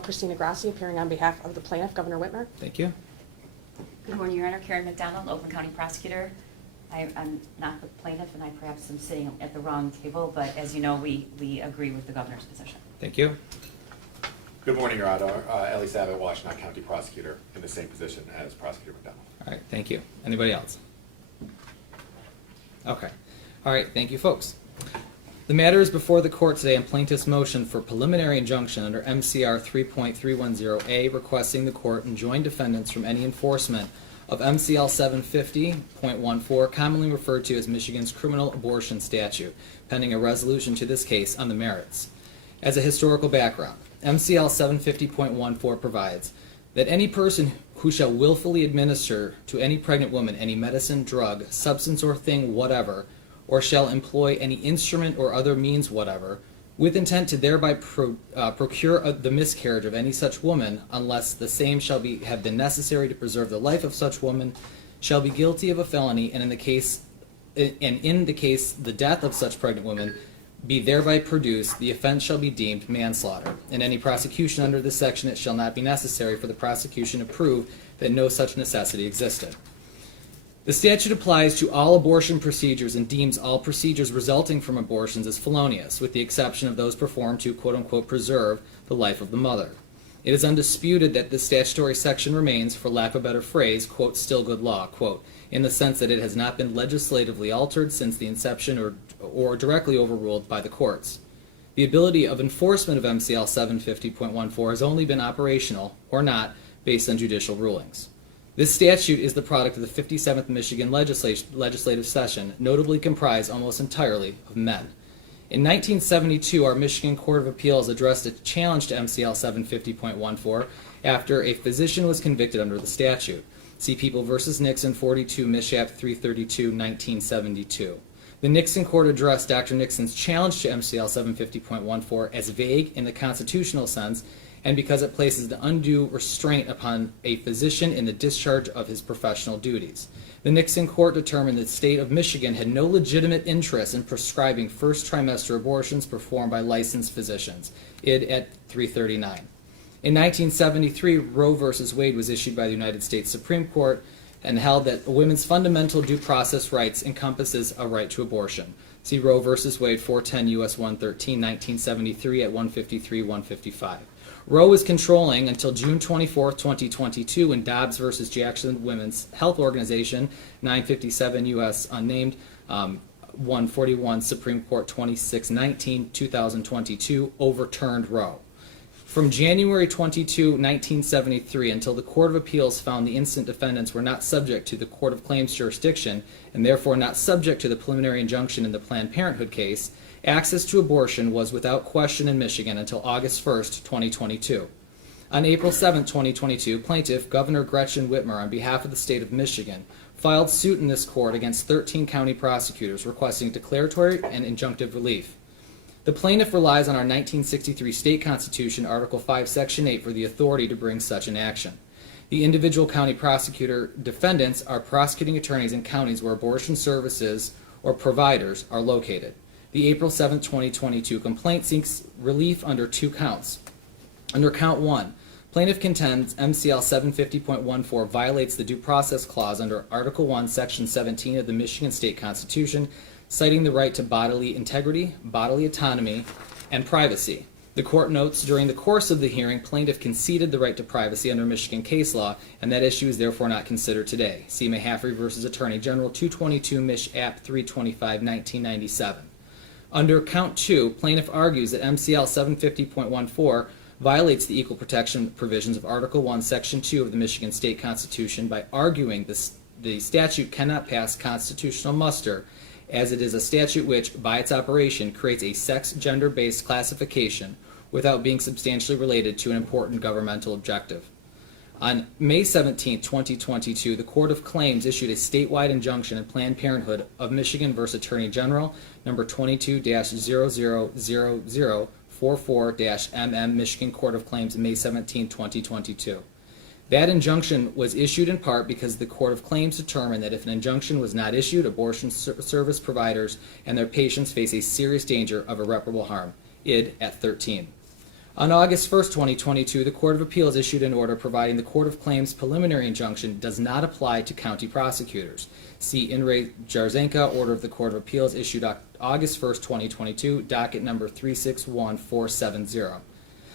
Christina Grassi, appearing on behalf of the plaintiff, Governor Whitmer. Thank you. Good morning, Your Honor. Karen McDonald, Oakland County Prosecutor. I'm not the plaintiff, and I perhaps am sitting at the wrong table, but as you know, we agree with the governor's position. Thank you. Good morning, Your Honor. Ellie Savitt, Washington County Prosecutor, in the same position as Prosecutor McDonald. All right, thank you. Anybody else? Okay. All right, thank you, folks. The matter is before the court today on plaintiff's motion for preliminary injunction under MCR 3.310A, requesting the court enjoin defendants from any enforcement of MCL 750.14, commonly referred to as Michigan's criminal abortion statute, pending a resolution to this case on the merits. As a historical background, MCL 750.14 provides that any person who shall willfully administer to any pregnant woman any medicine, drug, substance, or thing whatever, or shall employ any instrument or other means whatever, with intent to thereby procure the miscarriage of any such woman, unless the same shall have been necessary to preserve the life of such woman, shall be guilty of a felony, and in the case the death of such pregnant woman be thereby produced, the offense shall be deemed manslaughter. In any prosecution under this section, it shall not be necessary for the prosecution to prove that no such necessity existed. The statute applies to all abortion procedures and deems all procedures resulting from abortions as felonious, with the exception of those performed to, quote-unquote, preserve the life of the mother. It is undisputed that this statutory section remains, for lack of a better phrase, quote, still good law, quote, in the sense that it has not been legislatively altered since the inception or directly overruled by the courts. The ability of enforcement of MCL 750.14 has only been operational, or not, based on judicial rulings. This statute is the product of the 57th Michigan legislative session, notably comprised almost entirely of men. In 1972, our Michigan Court of Appeals addressed a challenge to MCL 750.14 after a physician was convicted under the statute. See People v. Nixon, 42 Mishap 332, 1972. The Nixon court addressed Dr. Nixon's challenge to MCL 750.14 as vague in the constitutional sense, and because it places the undue restraint upon a physician in the discharge of his professional duties. The Nixon court determined that the state of Michigan had no legitimate interest in prescribing first trimester abortions performed by licensed physicians, id. at 339. In 1973, Roe v. Wade was issued by the United States Supreme Court and held that a woman's fundamental due process rights encompasses a right to abortion. See Roe v. Wade 410 U.S. 113, 1973 at 153-155. Roe was controlling until June 24, 2022, when Dobbs v. Jackson Women's Health Organization, 957 U.S. unnamed, 141 Supreme Court 2619, 2022, overturned Roe. From January 22, 1973, until the Court of Appeals found the instant defendants were not subject to the Court of Claims jurisdiction and therefore not subject to the preliminary injunction in the Planned Parenthood case, access to abortion was without question in Michigan until August 1, 2022. On April 7, 2022, plaintiff Governor Gretchen Whitmer, on behalf of the state of Michigan, filed suit in this court against 13 county prosecutors requesting declaratory and injunctive relief. The plaintiff relies on our 1963 state constitution, Article 5, Section 8, for the authority to bring such an action. The individual county prosecutor defendants are prosecuting attorneys in counties where abortion services or providers are located. The April 7, 2022 complaint seeks relief under two counts. Under count 1, plaintiff contends MCL 750.14 violates the Due Process Clause under Article 1, Section 17 of the Michigan State Constitution, citing the right to bodily integrity, bodily autonomy, and privacy. The court notes during the course of the hearing, plaintiff conceded the right to privacy under Michigan case law, and that issue is therefore not considered today. See Mahaffrey v. Attorney General 222 Mich. App 325, 1997. Under count 2, plaintiff argues that MCL 750.14 violates the equal protection provisions of Article 1, Section 2 of the Michigan State Constitution by arguing the statute cannot pass constitutional muster, as it is a statute which, by its operation, creates a sex-gender-based classification without being substantially related to an important governmental objective. On May 17, 2022, the Court of Claims issued a statewide injunction in Planned Parenthood of Michigan v. Attorney General, number 22-000044-MM, Michigan Court of Claims, May 17, 2022. That injunction was issued in part because the Court of Claims determined that if an injunction was not issued, abortion service providers and their patients face a serious danger of irreparable harm, id. at 13. On August 1st, 2022, the Court of Appeals issued an order providing the Court of Claims preliminary injunction does not apply to county prosecutors. See In re Jarzenka, Order of the Court of Appeals issued August 1st, 2022, docket number 361470.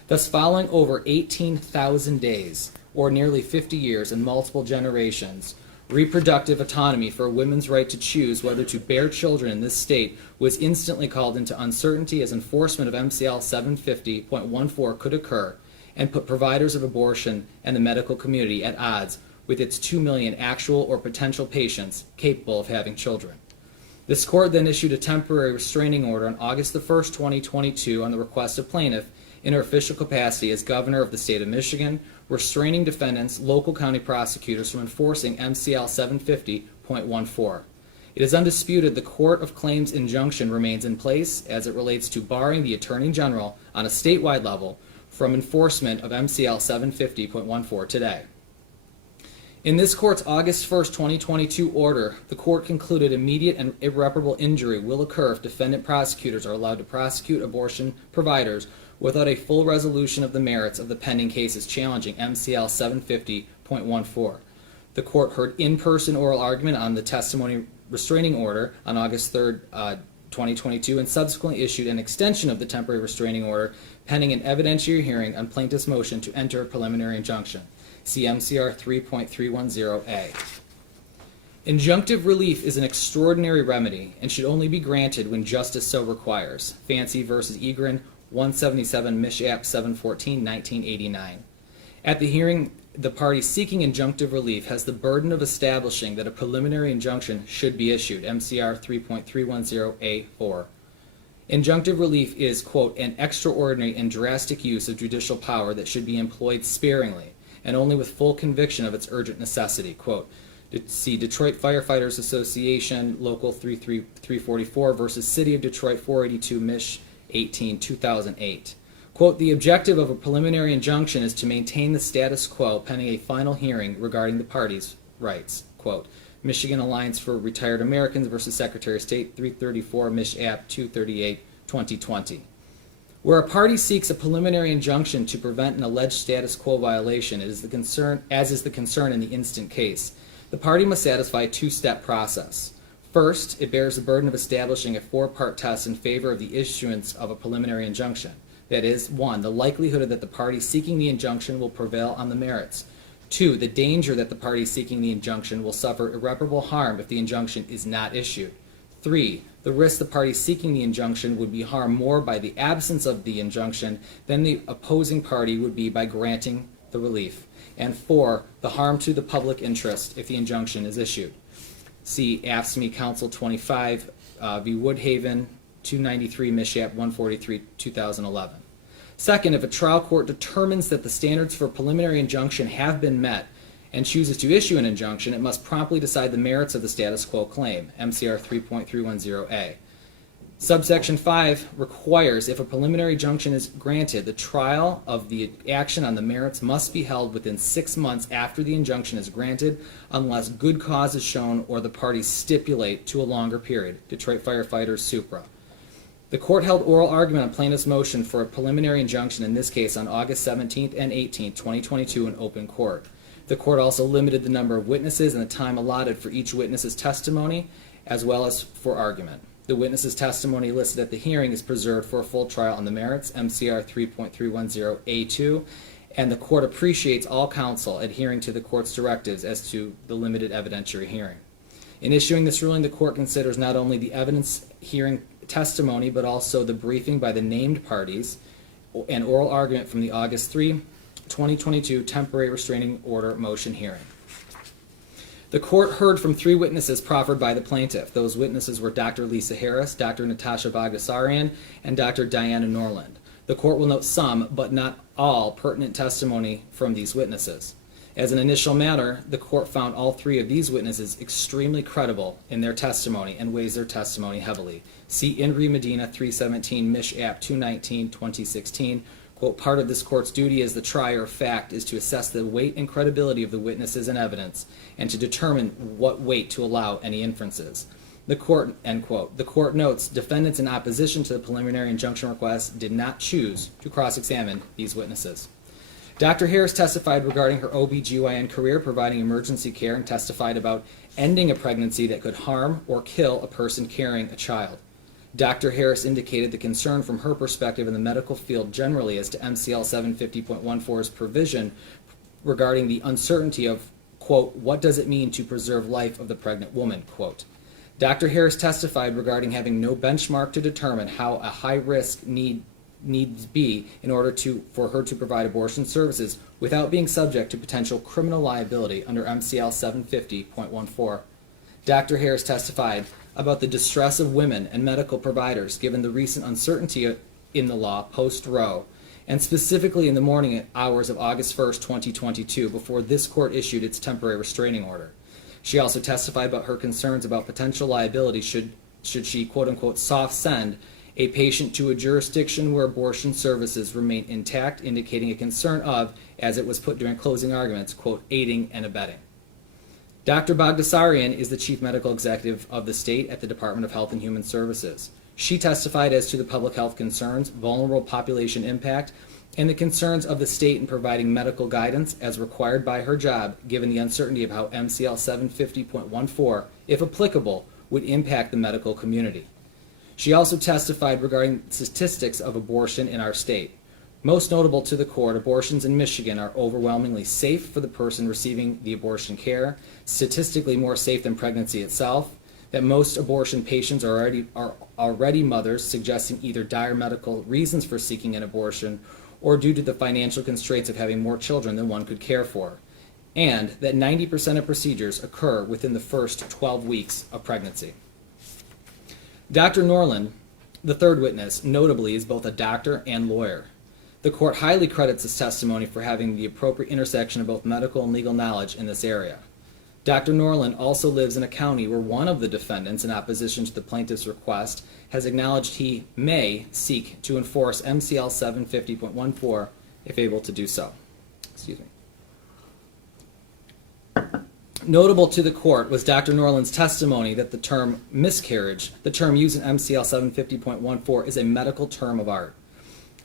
Thus, following over 18,000 days, or nearly 50 years and multiple generations, reproductive autonomy for a woman's right to choose whether to bear children in this state was instantly called into uncertainty as enforcement of MCL 750.14 could occur and put providers of abortion and the medical community at odds with its 2 million actual or potential patients capable of having children. This court then issued a temporary restraining order on August the 1st, 2022 on the request of plaintiff in her official capacity as governor of the state of Michigan, restraining defendants, local county prosecutors from enforcing MCL 750.14. It is undisputed the Court of Claims injunction remains in place as it relates to barring the Attorney General on a statewide level from enforcement of MCL 750.14 today. In this court's August 1st, 2022 order, the court concluded immediate and irreparable injury will occur if defendant prosecutors are allowed to prosecute abortion providers without a full resolution of the merits of the pending cases challenging MCL 750.14. The court heard in-person oral argument on the testimony restraining order on August 3rd, 2022, and subsequently issued an extension of the temporary restraining order pending an evidentiary hearing on plaintiff's motion to enter a preliminary injunction. See MCR 3.310A. Injunctive relief is an extraordinary remedy and should only be granted when justice so requires. Fancy v. Egrin, 177 Mishap 714, 1989. At the hearing, the party seeking injunctive relief has the burden of establishing that a preliminary injunction should be issued, MCR 3.310A4. Injunctive relief is, quote, an extraordinary and drastic use of judicial power that should be employed sparingly and only with full conviction of its urgent necessity, quote. See Detroit Firefighters Association, Local 344 versus City of Detroit 482 Mich 18, 2008. Quote, the objective of a preliminary injunction is to maintain the status quo pending a final hearing regarding the parties' rights. Quote, Michigan Alliance for Retired Americans versus Secretary of State 334 Mich App 238, 2020. Where a party seeks a preliminary injunction to prevent an alleged status quo violation, as is the concern in the instant case, the party must satisfy a two-step process. First, it bears the burden of establishing a four-part test in favor of the issuance of a preliminary injunction. That is, 1, the likelihood that the party seeking the injunction will prevail on the merits. 2, the danger that the party seeking the injunction will suffer irreparable harm if the injunction is not issued. 3, the risk the party seeking the injunction would be harmed more by the absence of the injunction than the opposing party would be by granting the relief. And 4, the harm to the public interest if the injunction is issued. See AFSCME Council 25 v. Woodhaven, 293 Mishap 143, 2011. Second, if a trial court determines that the standards for preliminary injunction have been met and chooses to issue an injunction, it must promptly decide the merits of the status quo claim, MCR 3.310A. Subsection 5 requires, if a preliminary injunction is granted, the trial of the action on the merits must be held within 6 months after the injunction is granted, unless good cause is shown or the parties stipulate to a longer period. Detroit Firefighters, Supra. The court held oral argument on plaintiff's motion for a preliminary injunction, in this case on August 17th and 18th, 2022 in open court. The court also limited the number of witnesses and the time allotted for each witness's testimony, as well as for argument. The witness's testimony listed at the hearing is preserved for a full trial on the merits, MCR 3.310A2, and the court appreciates all counsel adhering to the court's directives as to the limited evidentiary hearing. In issuing this ruling, the court considers not only the evidence hearing testimony, but also the briefing by the named parties and oral argument from the August 3, 2022 temporary restraining order motion hearing. The court heard from 3 witnesses proffered by the plaintiff. Those witnesses were Dr. Lisa Harris, Dr. Natasha Bogdasarian, and Dr. Diana Norland. The court will note some, but not all, pertinent testimony from these witnesses. As an initial matter, the court found all 3 of these witnesses extremely credible in their testimony and weighs their testimony heavily. See In re Medina 317 Mich App 219, 2016. Quote, part of this court's duty as the trier of fact is to assess the weight and credibility of the witnesses and evidence and to determine what weight to allow any inferences. The court, end quote. The court notes defendants in opposition to the preliminary injunction request did not choose to cross-examine these witnesses. Dr. Harris testified regarding her OB/GYN career providing emergency care and testified about ending a pregnancy that could harm or kill a person carrying a child. Dr. Harris indicated the concern from her perspective in the medical field generally as to MCL 750.14's provision regarding the uncertainty of, quote, what does it mean to preserve life of the pregnant woman, quote. Dr. Harris testified regarding having no benchmark to determine how a high risk needs be in order for her to provide abortion services without being subject to potential criminal liability under MCL 750.14. Dr. Harris testified about the distress of women and medical providers given the recent uncertainty in the law post-Roe, and specifically in the morning hours of August 1st, 2022, before this court issued its temporary restraining order. She also testified about her concerns about potential liability should she, quote-unquote, soft-send a patient to a jurisdiction where abortion services remain intact, indicating a concern of, as it was put during closing arguments, quote, aiding and abetting. Dr. Bagdasarian is the chief medical executive of the state at the Department of Health and Human Services. She testified as to the public health concerns, vulnerable population impact, and the concerns of the state in providing medical guidance as required by her job, given the uncertainty of how MCL 750.14, if applicable, would impact the medical community. She also testified regarding statistics of abortion in our state. Most notable to the court, abortions in Michigan are overwhelmingly safe for the person receiving the abortion care, statistically more safe than pregnancy itself, that most abortion patients are already mothers, suggesting either dire medical reasons for seeking an abortion or due to the financial constraints of having more children than one could care for, and that 90% of procedures occur within the first 12 weeks of pregnancy. Dr. Norland, the third witness, notably is both a doctor and lawyer. The court highly credits his testimony for having the appropriate intersection of both medical and legal knowledge in this area. Dr. Norland also lives in a county where one of the defendants, in opposition to the plaintiff's request, has acknowledged he may seek to enforce MCL 750.14 if able to do so. Excuse me. Notable to the court was Dr. Norland's testimony that the term miscarriage, the term used in MCL 750.14, is a medical term of art.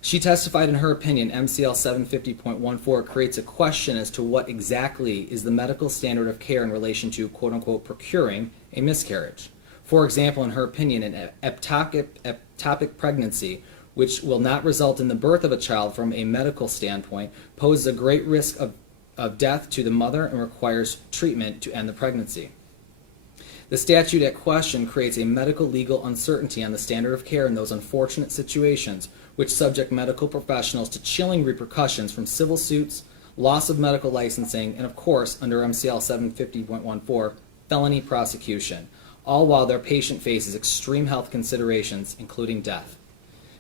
She testified in her opinion MCL 750.14 creates a question as to what exactly is the medical standard of care in relation to, quote-unquote, procuring a miscarriage. For example, in her opinion, an ectopic pregnancy, which will not result in the birth of a child from a medical standpoint, poses a great risk of death to the mother and requires treatment to end the pregnancy. The statute at question creates a medical legal uncertainty on the standard of care in those unfortunate situations which subject medical professionals to chilling repercussions from civil suits, loss of medical licensing, and of course, under MCL 750.14, felony prosecution, all while their patient faces extreme health considerations, including death.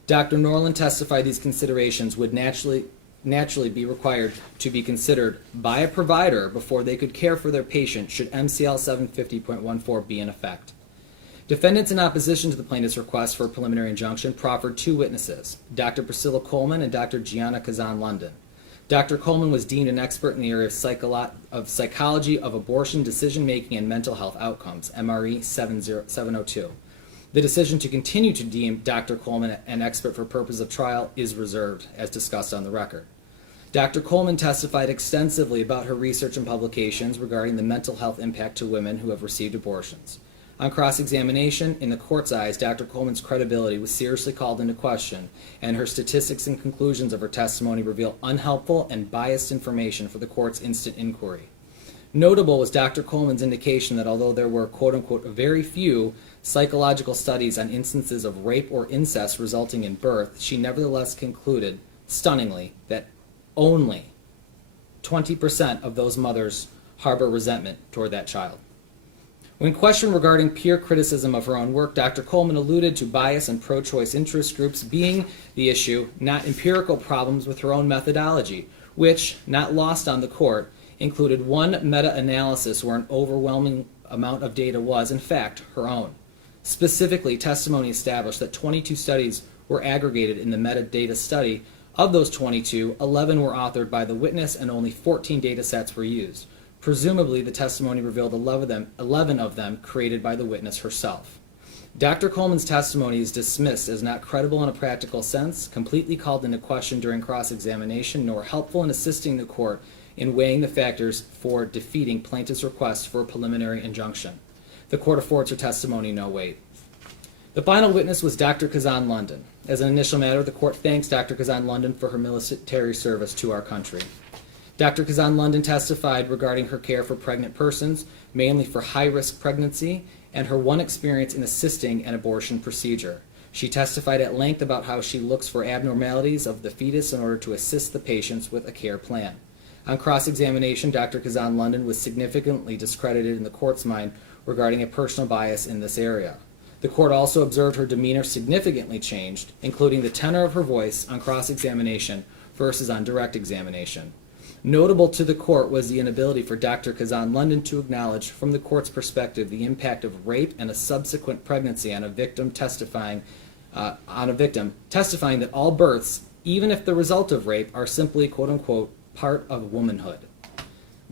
Dr. Norland testified these considerations would naturally be required to be considered by a provider before they could care for their patient should MCL 750.14 be in effect. Defendants in opposition to the plaintiff's request for a preliminary injunction proffered two witnesses, Dr. Priscilla Coleman and Dr. Gianna Kazan-London. Dr. Coleman was deemed an expert in the area of psychology of abortion, decision-making, and mental health outcomes, MRE 702. The decision to continue to deem Dr. Coleman an expert for purpose of trial is reserved, as discussed on the record. Dr. Coleman testified extensively about her research and publications regarding the mental health impact to women who have received abortions. On cross-examination, in the court's eyes, Dr. Coleman's credibility was seriously called into question, and her statistics and conclusions of her testimony reveal unhelpful and biased information for the court's instant inquiry. Notable was Dr. Coleman's indication that although there were, quote-unquote, very few psychological studies on instances of rape or incest resulting in birth, she nevertheless concluded, stunningly, that only 20% of those mothers harbor resentment toward that child. When questioned regarding peer criticism of her own work, Dr. Coleman alluded to bias and pro-choice interest groups being the issue, not empirical problems with her own methodology, which, not lost on the court, included one meta-analysis where an overwhelming amount of data was, in fact, her own. Specifically, testimony established that 22 studies were aggregated in the metadata study. Of those 22, 11 were authored by the witness and only 14 data sets were used. Presumably, the testimony revealed 11 of them created by the witness herself. Dr. Coleman's testimony is dismissed as not credible in a practical sense, completely called into question during cross-examination, nor helpful in assisting the court in weighing the factors for defeating plaintiff's request for a preliminary injunction. The court affords her testimony no weight. The final witness was Dr. Kazan London. As an initial matter, the court thanks Dr. Kazan London for her military service to our country. Dr. Kazan London testified regarding her care for pregnant persons, mainly for high-risk pregnancy, and her one experience in assisting an abortion procedure. She testified at length about how she looks for abnormalities of the fetus in order to assist the patients with a care plan. On cross-examination, Dr. Kazan London was significantly discredited in the court's mind regarding a personal bias in this area. The court also observed her demeanor significantly changed, including the tenor of her voice on cross-examination versus on direct examination. Notable to the court was the inability for Dr. Kazan London to acknowledge from the court's perspective the impact of rape and a subsequent pregnancy on a victim testifying that all births, even if the result of rape, are simply quote-unquote part of womanhood.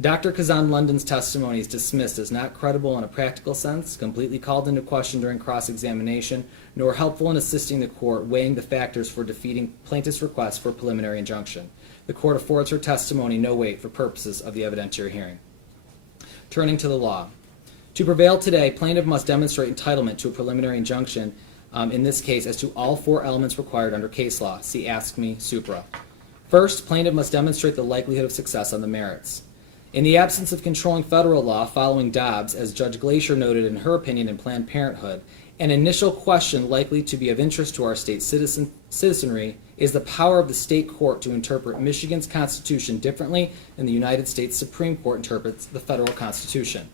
Dr. Kazan London's testimony is dismissed as not credible in a practical sense, completely called into question during cross-examination, nor helpful in assisting the court weighing the factors for defeating plaintiff's request for a preliminary injunction. The court affords her testimony no weight for purposes of the evidentiary hearing. Turning to the law. To prevail today, plaintiff must demonstrate entitlement to a preliminary injunction, in this case, as to all four elements required under case law. See Ask Me Supra. First, plaintiff must demonstrate the likelihood of success on the merits. In the absence of controlling federal law following Dobbs, as Judge Glacier noted in her opinion in Planned Parenthood, an initial question likely to be of interest to our state citizenry is the power of the state court to interpret Michigan's Constitution differently than the United States Supreme Court interprets the federal Constitution.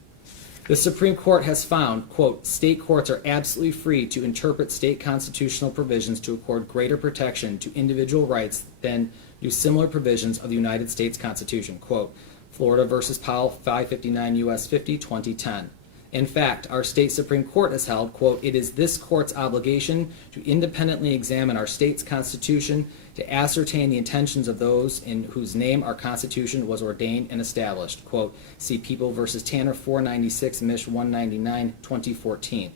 The Supreme Court has found, quote, state courts are absolutely free to interpret state constitutional provisions to accord greater protection to individual rights than do similar provisions of the United States Constitution, quote, Florida versus Powell, 559 U.S. 50, 2010. In fact, our state Supreme Court has held, quote, it is this court's obligation to independently examine our state's constitution to ascertain the intentions of those in whose name our constitution was ordained and established, quote, see People versus Tanner, 496, Mich. 199, 2014.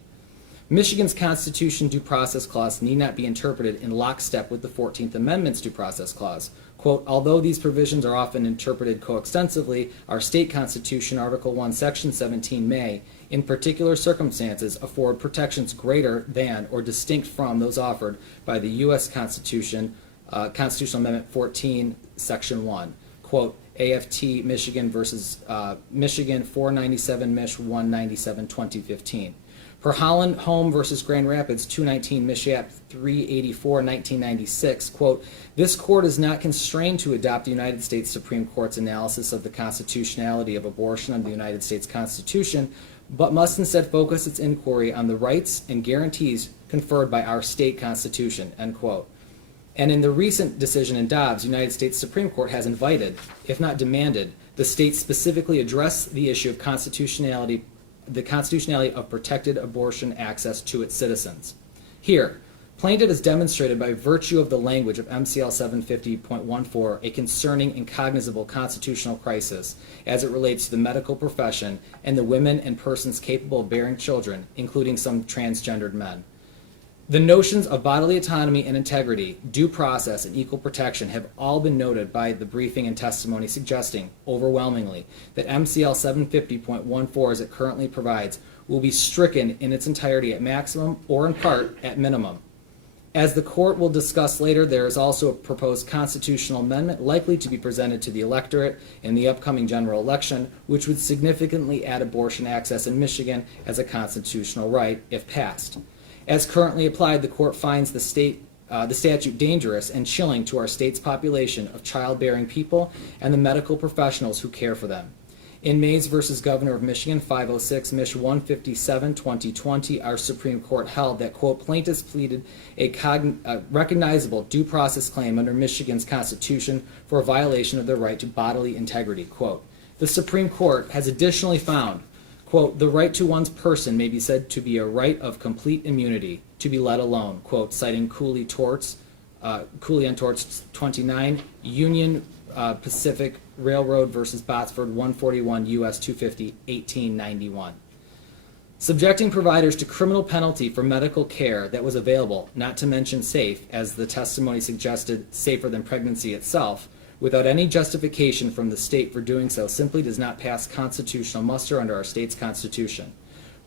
Michigan's Constitution Due Process Clause need not be interpreted in lockstep with the 14th Amendment's Due Process Clause. Quote, although these provisions are often interpreted coextensively, our state constitution, Article 1, Section 17, may, in particular circumstances, afford protections greater than or distinct from those offered by the U.S. Constitution, Constitutional Amendment 14, Section 1. Quote, AFT Michigan versus Michigan, 497, Mich. 197, 2015. Per Holland Home versus Grand Rapids, 219 Michiap 384, 1996, quote, this court is not constrained to adopt the United States Supreme Court's analysis of the constitutionality of abortion under the United States Constitution, but must instead focus its inquiry on the rights and guarantees conferred by our state constitution, end quote. And in the recent decision in Dobbs, the United States Supreme Court has invited, if not demanded, the states specifically address the issue of the constitutionality of protected abortion access to its citizens. Here, plaintiff has demonstrated by virtue of the language of MCL 750.14 a concerning and cognizable constitutional crisis as it relates to the medical profession and the women and persons capable of bearing children, including some transgendered men. The notions of bodily autonomy and integrity, due process, and equal protection have all been noted by the briefing and testimony, suggesting, overwhelmingly, that MCL 750.14 as it currently provides will be stricken in its entirety at maximum or in part at minimum. As the court will discuss later, there is also a proposed constitutional amendment likely to be presented to the electorate in the upcoming general election, which would significantly add abortion access in Michigan as a constitutional right if passed. As currently applied, the court finds the statute dangerous and chilling to our state's population of childbearing people and the medical professionals who care for them. In Mays versus Governor of Michigan, 506, Mich. 157, 2020, our Supreme Court held that, quote, plaintiffs pleaded a recognizable due process claim under Michigan's Constitution for a violation of their right to bodily integrity, quote. The Supreme Court has additionally found, quote, the right to one's person may be said to be a right of complete immunity, to be let alone, quote, citing Cooley on Torts 29, Union Pacific Railroad versus Botsford 141 U.S. 250, 1891. Subjecting providers to criminal penalty for medical care that was available, not to mention safe, as the testimony suggested, safer than pregnancy itself, without any justification from the state for doing so simply does not pass constitutional muster under our state's constitution.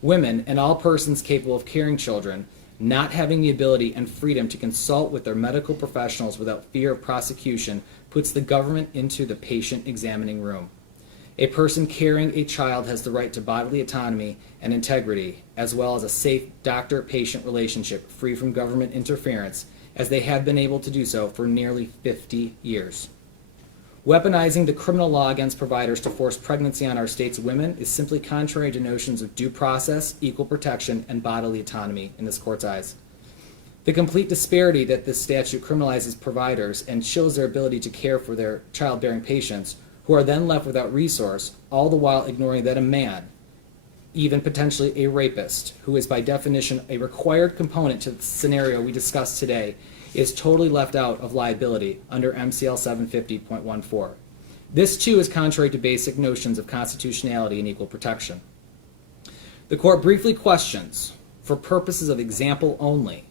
Women and all persons capable of caring children not having the ability and freedom to consult with their medical professionals without fear of prosecution puts the government into the patient examining room. A person carrying a child has the right to bodily autonomy and integrity, as well as a safe doctor-patient relationship free from government interference, as they have been able to do so for nearly 50 years. Weaponizing the criminal law against providers to force pregnancy on our state's women is simply contrary to notions of due process, equal protection, and bodily autonomy in this court's eyes. The complete disparity that this statute criminalizes providers and chills their ability to care for their childbearing patients, who are then left without resource, all the while ignoring that a man, even potentially a rapist, who is by definition a required component to the scenario we discussed today, is totally left out of liability under MCL 750.14. This too is contrary to basic notions of constitutionality and equal protection. The court briefly questions, for purposes of example only,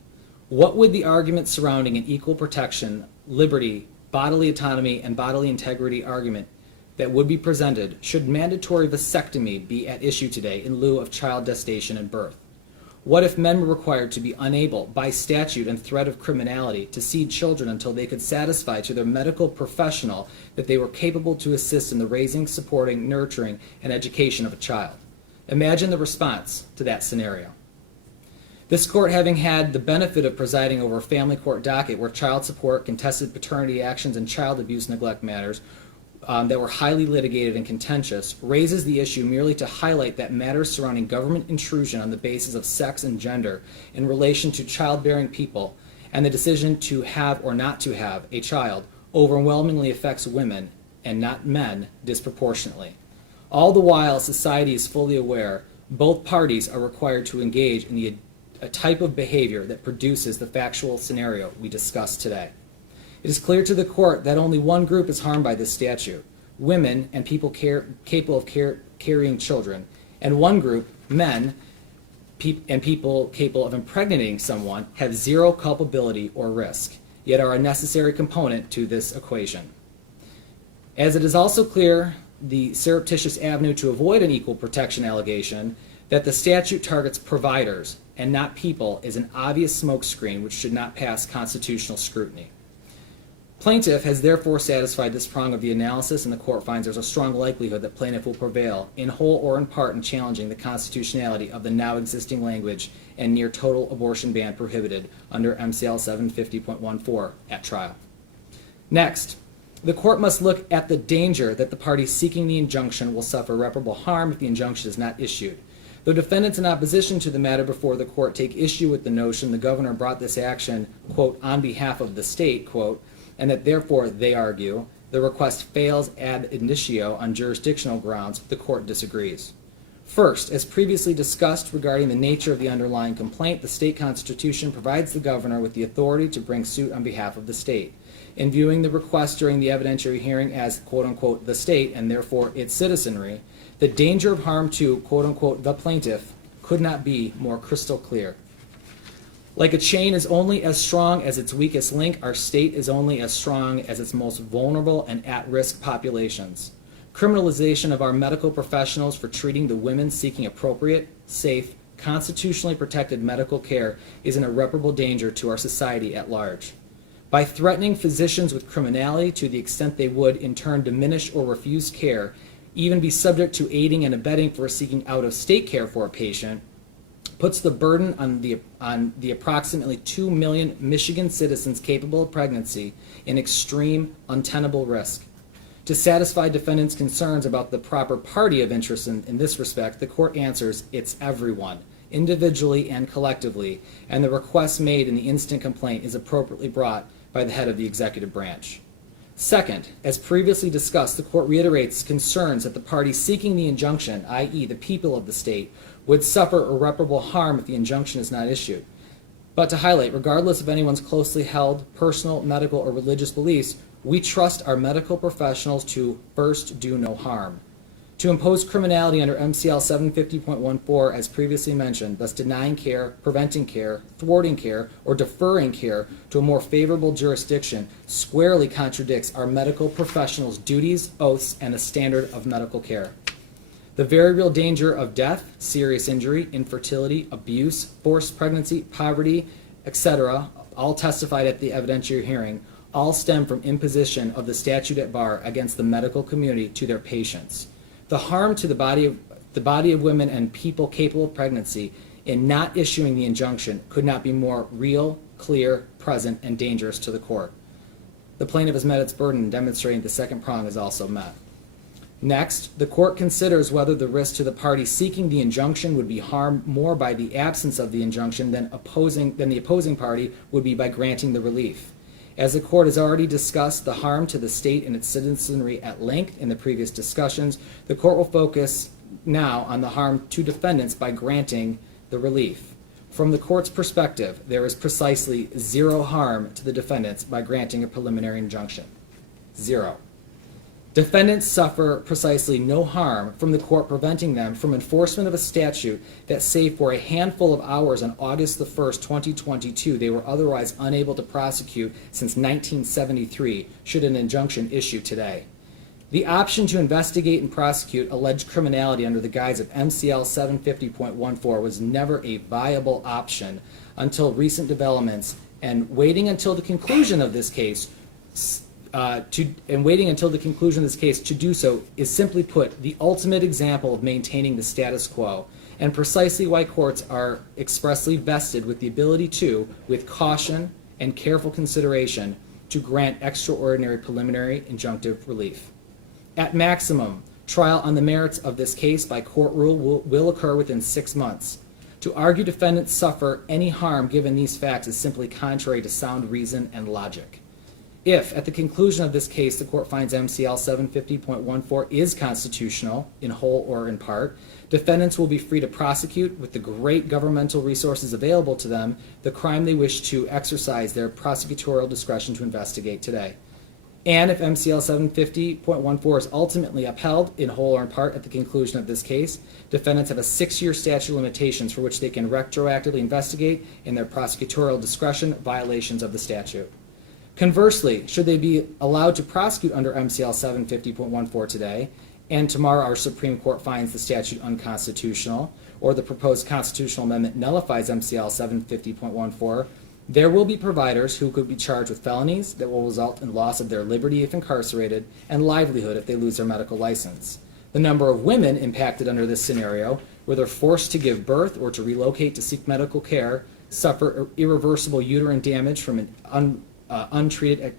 what would the argument surrounding an equal protection, liberty, bodily autonomy, and bodily integrity argument that would be presented should mandatory vasectomy be at issue today in lieu of child gestation and birth? What if men were required to be unable, by statute and threat of criminality, to seed children until they could satisfy to their medical professional that they were capable to assist in the raising, supporting, nurturing, and education of a child? Imagine the response to that scenario. This court, having had the benefit of presiding over a family court docket where child support, contested paternity actions, and child abuse neglect matters that were highly litigated and contentious, raises the issue merely to highlight that matters surrounding government intrusion on the basis of sex and gender in relation to childbearing people and the decision to have or not to have a child overwhelmingly affects women and not men disproportionately. All the while society is fully aware both parties are required to engage in a type of behavior that produces the factual scenario we discussed today. It is clear to the court that only one group is harmed by this statute: women and people capable of carrying children, and one group, men and people capable of impregnating someone, have zero culpability or risk, yet are a necessary component to this equation. As it is also clear, the surreptitious avenue to avoid an equal protection allegation that the statute targets providers and not people is an obvious smokescreen which should not pass constitutional scrutiny. Plaintiff has therefore satisfied this prong of the analysis, and the court finds there's a strong likelihood that plaintiff will prevail, in whole or in part, in challenging the constitutionality of the now existing language and near total abortion ban prohibited under MCL 750.14 at trial. Next, the court must look at the danger that the party seeking the injunction will suffer irreparable harm if the injunction is not issued. Though defendants in opposition to the matter before the court take issue with the notion the governor brought this action, quote, on behalf of the state, quote, and that therefore, they argue, the request fails ad initio on jurisdictional grounds, the court disagrees. First, as previously discussed regarding the nature of the underlying complaint, the state constitution provides the governor with the authority to bring suit on behalf of the state. In viewing the request during the evidentiary hearing as, quote unquote, the state, and therefore its citizenry, the danger of harm to, quote unquote, the plaintiff could not be more crystal clear. Like a chain is only as strong as its weakest link, our state is only as strong as its most vulnerable and at-risk populations. Criminalization of our medical professionals for treating the women seeking appropriate, safe, constitutionally protected medical care is an irreparable danger to our society at large. By threatening physicians with criminality to the extent they would in turn diminish or refuse care, even be subject to aiding and abetting for seeking out-of-state care for a patient, puts the burden on the approximately 2 million Michigan citizens capable of pregnancy in extreme, untenable risk. To satisfy defendants' concerns about the proper party of interest in this respect, the court answers it's everyone, individually and collectively, and the request made in the instant complaint is appropriately brought by the head of the executive branch. Second, as previously discussed, the court reiterates concerns that the party seeking the injunction, i.e. the people of the state, would suffer irreparable harm if the injunction is not issued. But to highlight, regardless of anyone's closely held personal, medical, or religious beliefs, We trust our medical professionals to first do no harm. To impose criminality under MCL 750.14, as previously mentioned, thus denying care, preventing care, thwarting care, or deferring care to a more favorable jurisdiction, squarely contradicts our medical professionals' duties, oaths, and the standard of medical care. The very real danger of death, serious injury, infertility, abuse, forced pregnancy, poverty, etc., all testified at the evidentiary hearing, all stem from imposition of the statute at bar against the medical community to their patients. The harm to the body of women and people capable of pregnancy in not issuing the injunction could not be more real, clear, present, and dangerous to the court. The plaintiff has met its burden in demonstrating the second prong is also met. Next, the court considers whether the risk to the party seeking the injunction would be harmed more by the absence of the injunction than the opposing party would be by granting the relief. As the court has already discussed the harm to the state and its citizenry at length in the previous discussions, the court will focus now on the harm to defendants by granting the relief. From the court's perspective, there is precisely zero harm to the defendants by granting a preliminary injunction. Zero. Defendants suffer precisely no harm from the court preventing them from enforcement of a statute that, save for a handful of hours on August the 1st, 2022, they were otherwise unable to prosecute since 1973, should an injunction issue today. The option to investigate and prosecute alleged criminality under the guise of MCL 750.14 was never a viable option until recent developments, and waiting until the conclusion of this case to do so is, simply put, the ultimate example of maintaining the status quo, and precisely why courts are expressly vested with the ability to, with caution and careful consideration, to grant extraordinary preliminary injunctive relief. At maximum, trial on the merits of this case by court rule will occur within 6 months. To argue defendants suffer any harm given these facts is simply contrary to sound reason and logic. If, at the conclusion of this case, the court finds MCL 750.14 is constitutional, in whole or in part, defendants will be free to prosecute, with the great governmental resources available to them, the crime they wish to exercise their prosecutorial discretion to investigate today. And if MCL 750.14 is ultimately upheld, in whole or in part, at the conclusion of this case, defendants have a 6-year statute of limitations for which they can retroactively investigate, in their prosecutorial discretion, violations of the statute. Conversely, should they be allowed to prosecute under MCL 750.14 today, and tomorrow our Supreme Court finds the statute unconstitutional, or the proposed constitutional amendment nullifies MCL 750.14, there will be providers who could be charged with felonies that will result in loss of their liberty if incarcerated, and livelihood if they lose their medical license. The number of women impacted under this scenario, whether forced to give birth or to relocate to seek medical care, suffer irreversible uterine damage from an untreated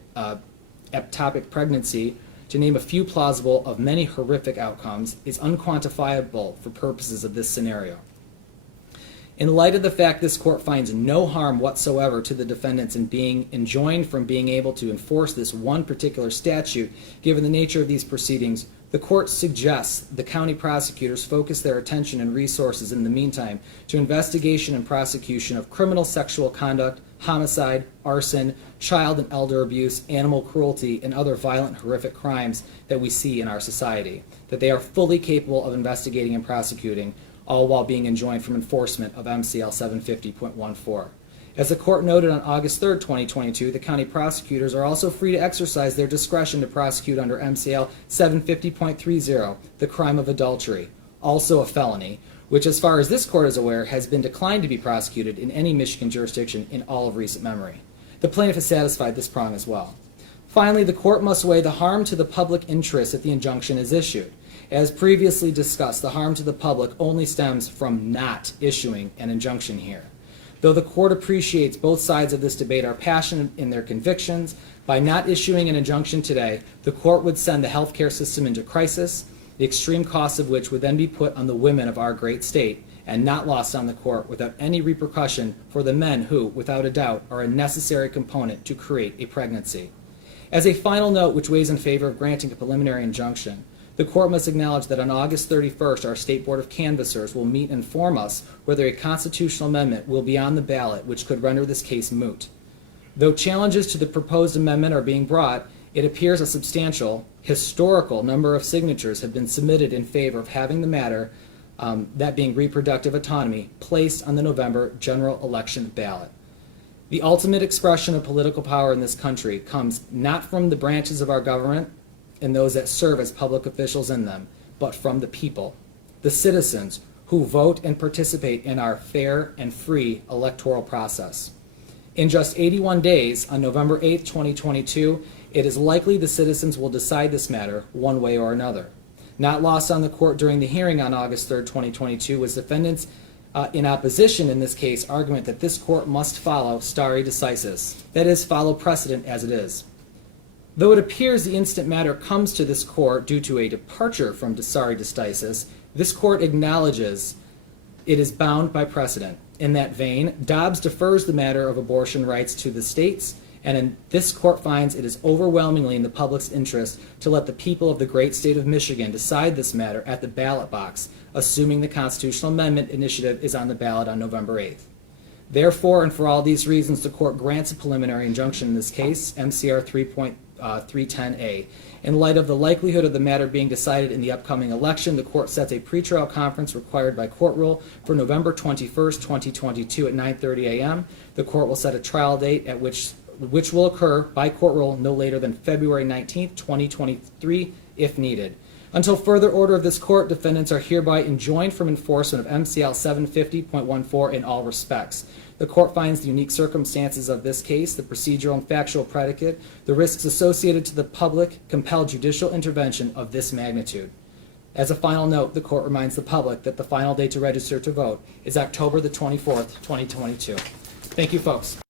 ectopic pregnancy, to name a few plausible of many horrific outcomes, is unquantifiable for purposes of this scenario. In light of the fact this court finds no harm whatsoever to the defendants in being enjoined from being able to enforce this one particular statute, given the nature of these proceedings, the court suggests the county prosecutors focus their attention and resources in the meantime to investigation and prosecution of criminal sexual conduct, homicide, arson, child and elder abuse, animal cruelty, and other violent, horrific crimes that we see in our society, that they are fully capable of investigating and prosecuting, all while being enjoined from enforcement of MCL 750.14. As the court noted on August 3, 2022, the county prosecutors are also free to exercise their discretion to prosecute under MCL 750.30, the crime of adultery, also a felony, which, as far as this court is aware, has been declined to be prosecuted in any Michigan jurisdiction in all of recent memory. The plaintiff has satisfied this prong as well. Finally, the court must weigh the harm to the public interest if the injunction is issued. As previously discussed, the harm to the public only stems from not issuing an injunction here. Though the court appreciates both sides of this debate are passionate in their convictions, by not issuing an injunction today, the court would send the healthcare system into crisis, the extreme cost of which would then be put on the women of our great state, and not lost on the court without any repercussion for the men who, without a doubt, are a necessary component to create a pregnancy. As a final note which weighs in favor of granting a preliminary injunction, the court must acknowledge that on August 31st, our State Board of Canvassers will meet and inform us whether a constitutional amendment will be on the ballot which could render this case moot. Though challenges to the proposed amendment are being brought, It appears a substantial, historical number of signatures have been submitted in favor of having the matter, that being reproductive autonomy, placed on the November general election ballot. The ultimate expression of political power in this country comes not from the branches of our government and those that serve as public officials in them, but from the people, the citizens who vote and participate in our fair and free electoral process. In just 81 days, on November 8, 2022, it is likely the citizens will decide this matter one way or another. Not lost on the court during the hearing on August 3, 2022, was defendants in opposition in this case argument that this court must follow stare decisis, that is, follow precedent as it is. Though it appears the instant matter comes to this court due to a departure from stare decisis, this court acknowledges it is bound by precedent. In that vein, Dobbs defers the matter of abortion rights to the states, and this court finds it is overwhelmingly in the public's interest to let the people of the great state of Michigan decide this matter at the ballot box, assuming the constitutional amendment initiative is on the ballot on November 8th. Therefore, and for all these reasons, the court grants a preliminary injunction in this case, MCR 3.310A. In light of the likelihood of the matter being decided in the upcoming election, the court sets a pretrial conference required by court rule for November 21st, 2022 at 9:30 a.m. The court will set a trial date at which will occur by court rule no later than February 19th, 2023, if needed. Until further order of this court, defendants are hereby enjoined from enforcement of MCL 750.14 in all respects. The court finds the unique circumstances of this case, the procedural and factual predicate, the risks associated to the public compel judicial intervention of this magnitude. As a final note, the court reminds the public that the final day to register to vote is October the 24th, 2022. Thank you, folks.